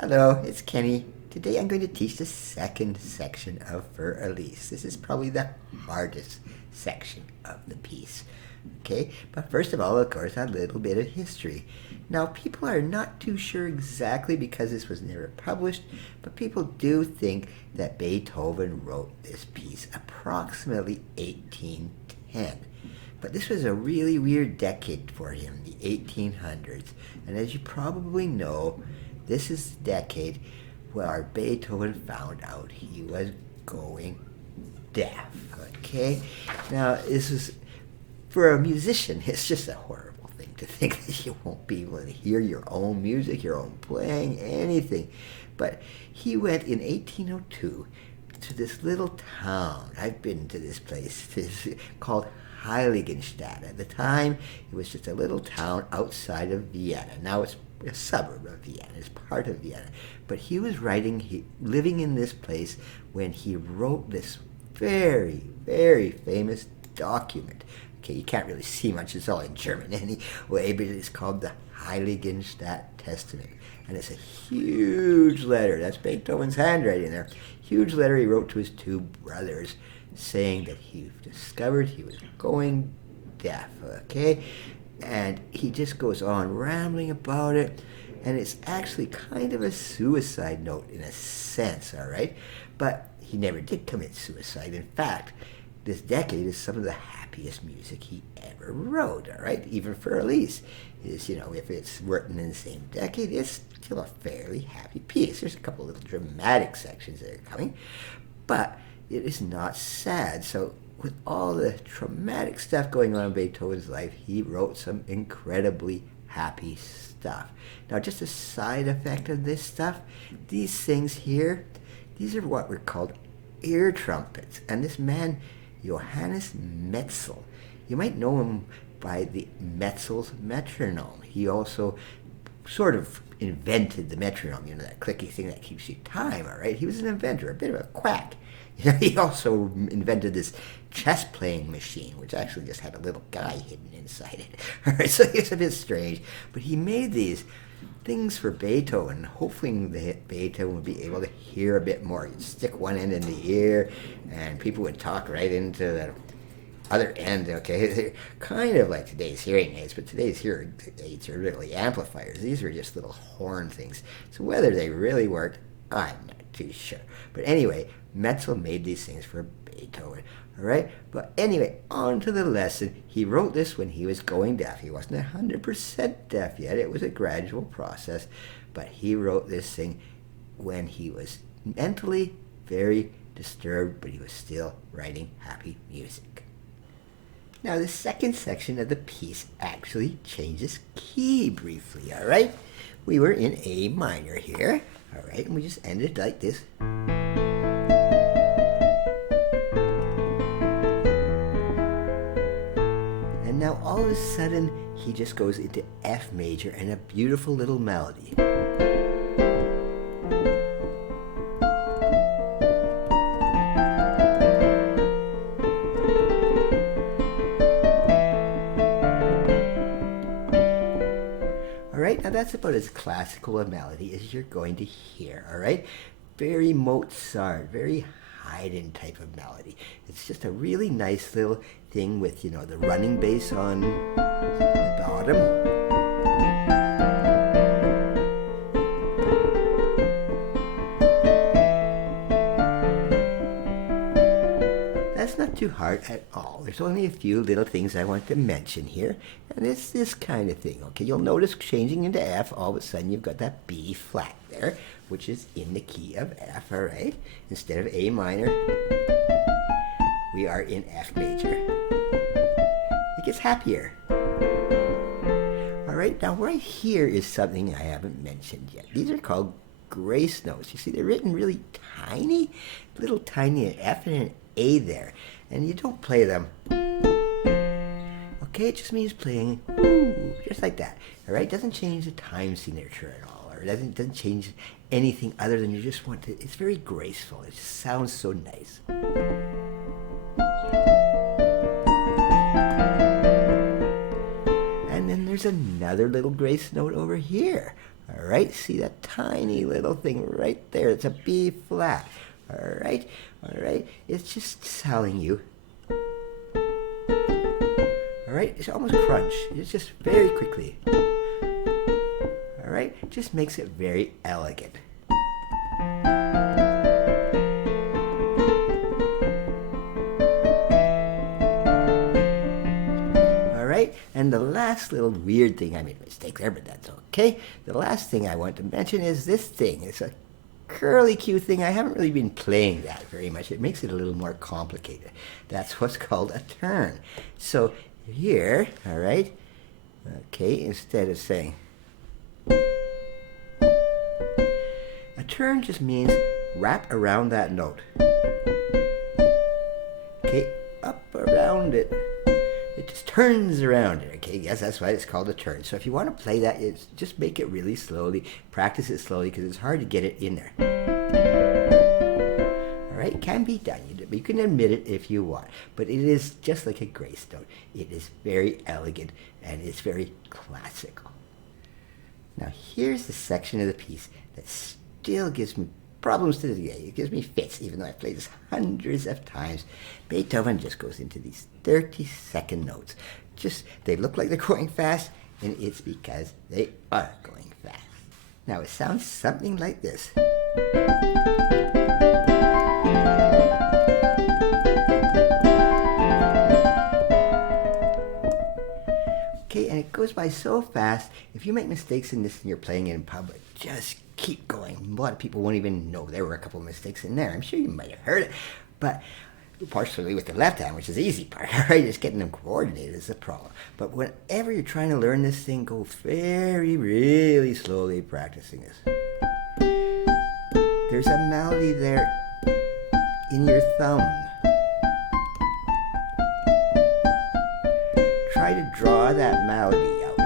Hello, it's Kenny. Today I'm going to teach the second section of Fur Elise. This is probably the hardest section of the piece. Okay, but first of all, of course, a little bit of history. Now, people are not too sure exactly because this was never published, but people do think that Beethoven wrote this piece approximately 1810. But this was a really weird decade for him, the 1800s. And as you probably know, this is the decade where Beethoven found out he was going deaf. Okay? Now, this is, for a musician, it's just a horrible thing to think that you won't be able to hear your own music, your own playing, anything. But he went in 1802 to this little town. I've been to this place. It's called Heiligenstadt. At the time, it was just a little town outside of Vienna. Now it's a suburb of Vienna. It's part of Vienna. But he was living in this place when he wrote this very, very famous document. Okay, you can't really see much. It's all in German anyway, but it's called the Heiligenstadt Testament. And it's a huge letter. That's Beethoven's handwriting there. Huge letter he wrote to his two brothers saying that he discovered he was going deaf, okay? And he just goes on rambling about it, and it's actually kind of a suicide note in a sense, all right? But he never did commit suicide. In fact, this decade is some of the happiest music he ever wrote, all right? Even for Elise is, if it's written in the same decade, it's still a fairly happy piece. There's a couple of little dramatic sections that are coming, but it is not sad. So with all the traumatic stuff going on in Beethoven's life, he wrote some incredibly happy stuff. Now, just a side effect of this stuff, these things here, these are what were called ear trumpets. And this man, Johannes Metzel, you might know him by the Metzel's metronome. He also sort of invented the metronome, that clicky thing that keeps you time, all right? He was an inventor, a bit of a quack. He also invented this chess playing machine, which actually just had a little guy hidden inside it. All right, so it's a bit strange. But he made these things for Beethoven, hoping that Beethoven would be able to hear a bit more. You'd stick one end in the ear, and people would talk right into the other end, okay? They're kind of like today's hearing aids, but today's hearing aids are really amplifiers. These are just little horn things. So whether they really worked, I'm not too sure. But anyway, Metzel made these things for Beethoven, all right? But anyway, on to the lesson. He wrote this when he was going deaf. He wasn't 100% deaf yet. It was a gradual process, but he wrote this thing when he was mentally very disturbed, but he was still writing happy music. Now, the second section of the piece actually changes key briefly, all right? We were in A minor here, all right, and we just ended like this. And now all of a sudden, he just goes into F major and a beautiful little melody. Now that's about as classical a melody as you're going to hear, all right? Very Mozart, very Haydn type of melody. It's just a really nice little thing with, the running bass on the bottom. That's not too hard at all. There's only a few little things I want to mention here, and it's this kind of thing, okay? You'll notice changing into F, all of a sudden you've got that B flat there, which is in the key of F, all right? Instead of A minor, we are in F major. It gets happier. All right, now right here is something I haven't mentioned yet. These are called grace notes. You see, they're written really tiny, little tiny, an F and an A there, and you don't play them. Okay, it just means playing ooh, just like that. All right, doesn't change the time signature at all, or doesn't change anything other than you just want to. It's very graceful. It just sounds so nice. And then there's another little grace note over here. All right, see that tiny little thing right there? It's a B flat. All right, it's just telling you. All right, it's almost crunch. It's just very quickly. All right, just makes it very elegant. And the last little weird thing, I made a mistake there, but that's okay. The last thing I want to mention is this thing. It's a curly Q thing. I haven't really been playing that very much. It makes it a little more complicated. That's what's called a turn. So here, all right, okay, instead of saying, a turn just means wrap around that note. Okay, up around it. It just turns around it, okay? Yes, that's why it's called a turn. So if you want to play that, it's just make it really slowly. Practice it slowly because it's hard to get it in there. All right, it can be done. You can admit it if you want. But it is just like a grace note. It is very elegant and it's very classical. Now here's the section of the piece that still gives me problems to this day. It gives me fits, even though I've played this hundreds of times. Beethoven just goes into these 30-second notes. They look like they're going fast, and it's because they are going fast. Now it sounds something like this. Okay, and it goes by so fast. If you make mistakes in this and you're playing it in public, just keep going. A lot of people won't even know there were a couple of mistakes in there. I'm sure you might have heard it, but partially with the left hand, which is the easy part, all right? Just getting them coordinated is the problem. But whenever you're trying to learn this thing, go really slowly practicing this. There's a melody there in your thumb. Try to draw that melody out.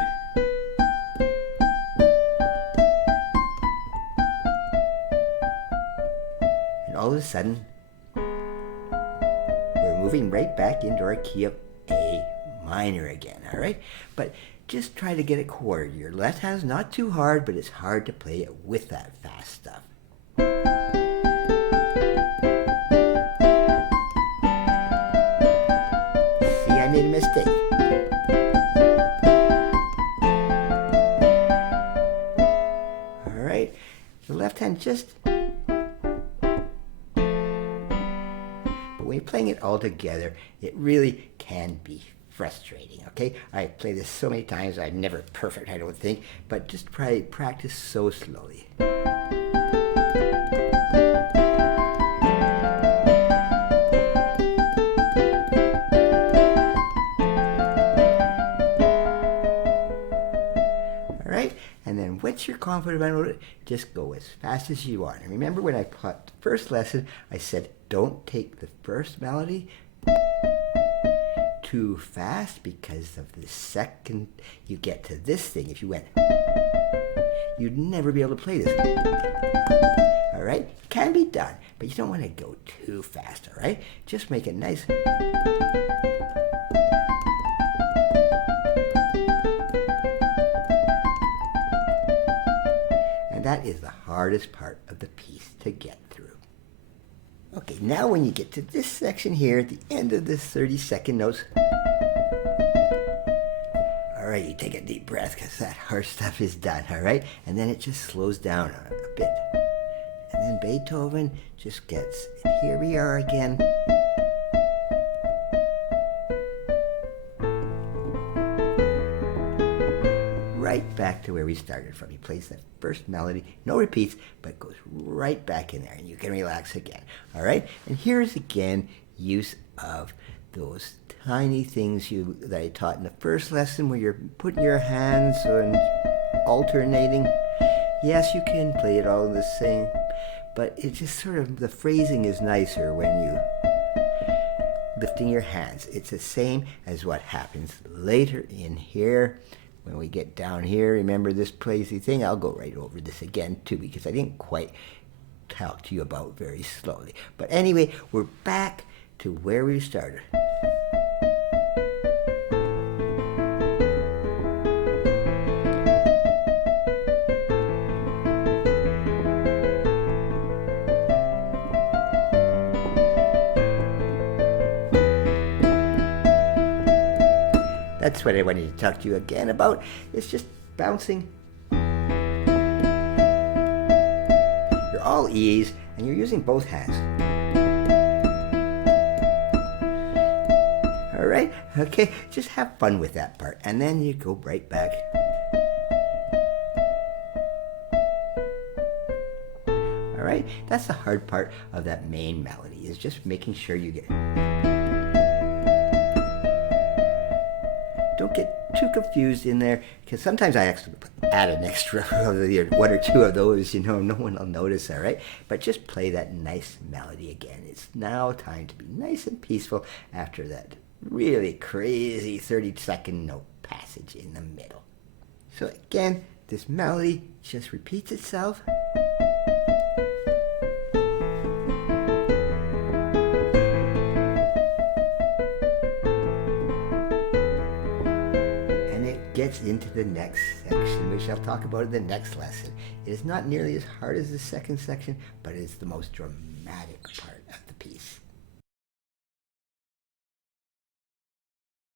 And all of a sudden, we're moving right back into our key of A minor again, all right? But just try to get it quartered. Your left hand's not too hard, but it's hard to play it with that fast stuff. See, I made a mistake. All right, the left hand just... When you're playing it all together, it really can be frustrating, okay? I play this so many times, I'm never perfect, I don't think, but just practice so slowly. All right, and then once you're confident about it, just go as fast as you want. And remember when I taught the first lesson, I said, don't take the first melody too fast because of the second you get to this thing. If you went, you'd never be able to play this. All right? It can be done, but you don't want to go too fast, all right? Just make it nice. And that is the hardest part of the piece to get through. Okay, now when you get to this section here at the end of this 30-second notes, all right, you take a deep breath because that hard stuff is done, all right? And then it just slows down a bit. And then Beethoven just gets, and here we are again. Right back to where we started from. He plays that first melody, no repeats, but goes right back in there, and you can relax again. All right? And here's again use of those tiny things that I taught in the first lesson where you're putting your hands and alternating. Yes, you can play it all the same, but it just sort of, the phrasing is nicer when you lifting your hands. It's the same as what happens later in here. When we get down here, remember this crazy thing? I'll go right over this again too because I didn't quite talk to you about very slowly. But anyway, we're back to where we started. that's what I wanted to talk to you again about. It's just bouncing. You're all E's, and you're using both hands. All right? Okay, just have fun with that part, and then you go right back. All right? That's the hard part of that main melody, is just making sure you get... Don't get too confused in there, because sometimes I actually add an extra one or two of those, no one will notice, all right? But just play that nice melody again. It's now time to be nice and peaceful after that really crazy 30-second note passage in the middle. So again, this melody just repeats itself. Gets into the next section, which I'll talk about in the next lesson. It is not nearly as hard as the second section, but it is the most dramatic part of the piece.